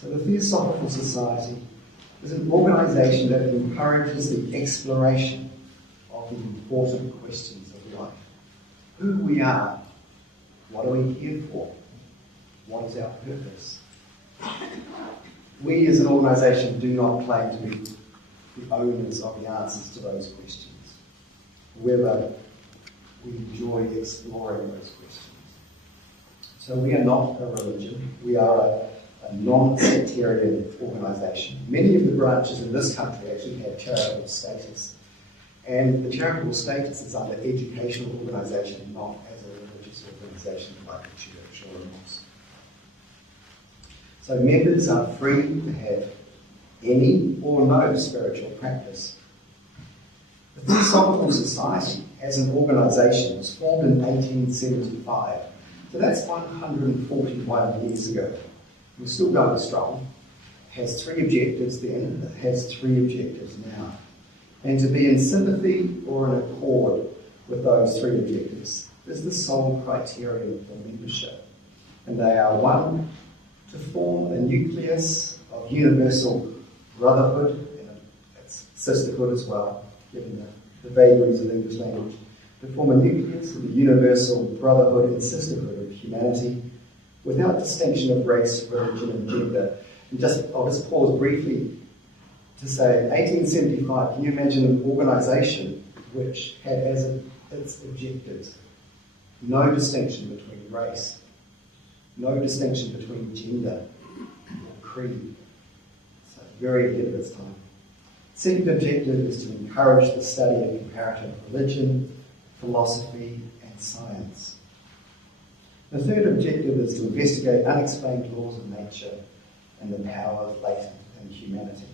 So the Theosophical Society is an organisation that encourages the exploration of the important questions of life. Who we are, what are we here for, what is our purpose? We as an organisation do not claim to be the owners of the answers to those questions. However, we enjoy exploring those questions. So we are not a religion, we are a non-sectarian organisation. Many of the branches in this country actually have charitable status. And the charitable status is under educational organisation, not as a religious organisation like a church or a mosque. So members are free to have any or no spiritual practice. The Theosophical Society, as an organisation, was formed in 1875. So that's 141 years ago. We're still going strong. It has three objectives then, it has three objectives now. And to be in sympathy or in accord with those three objectives is the sole criterion for membership. And they are: one, to form a nucleus of universal brotherhood, and it's sisterhood as well, given the vagaries of English language, to form a nucleus of the universal brotherhood and sisterhood of humanity, without distinction of race, religion and gender. And I'll just pause briefly to say, 1875, can you imagine an organisation which had as its objectives no distinction between race, no distinction between gender or creed? So very ahead of its time. Second objective is to encourage the study of comparative religion, philosophy and science. The third objective is to investigate unexplained laws of nature and the power latent in humanity.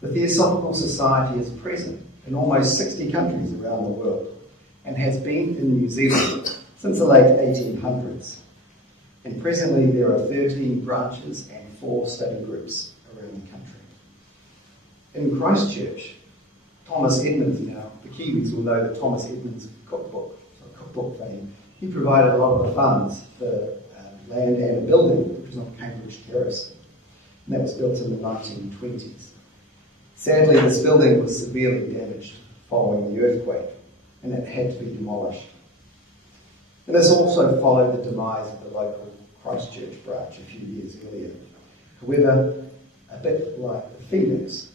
The Theosophical Society is present in almost 60 countries around the world and has been in New Zealand since the late 1800s. And presently there are 13 branches and 4 study groups around the country. In Christchurch, Thomas Edmonds, now the Kiwis will know that Thomas Edmonds' cookbook fame, he provided a lot of the funds for land and a building which was on Cambridge Terrace. And that was built in the 1920s. Sadly, this building was severely damaged following the earthquake, and it had to be demolished. And this also followed the demise of the local Christchurch branch a few years earlier. However, a bit like the Phoenix,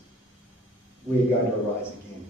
we're going to arise again.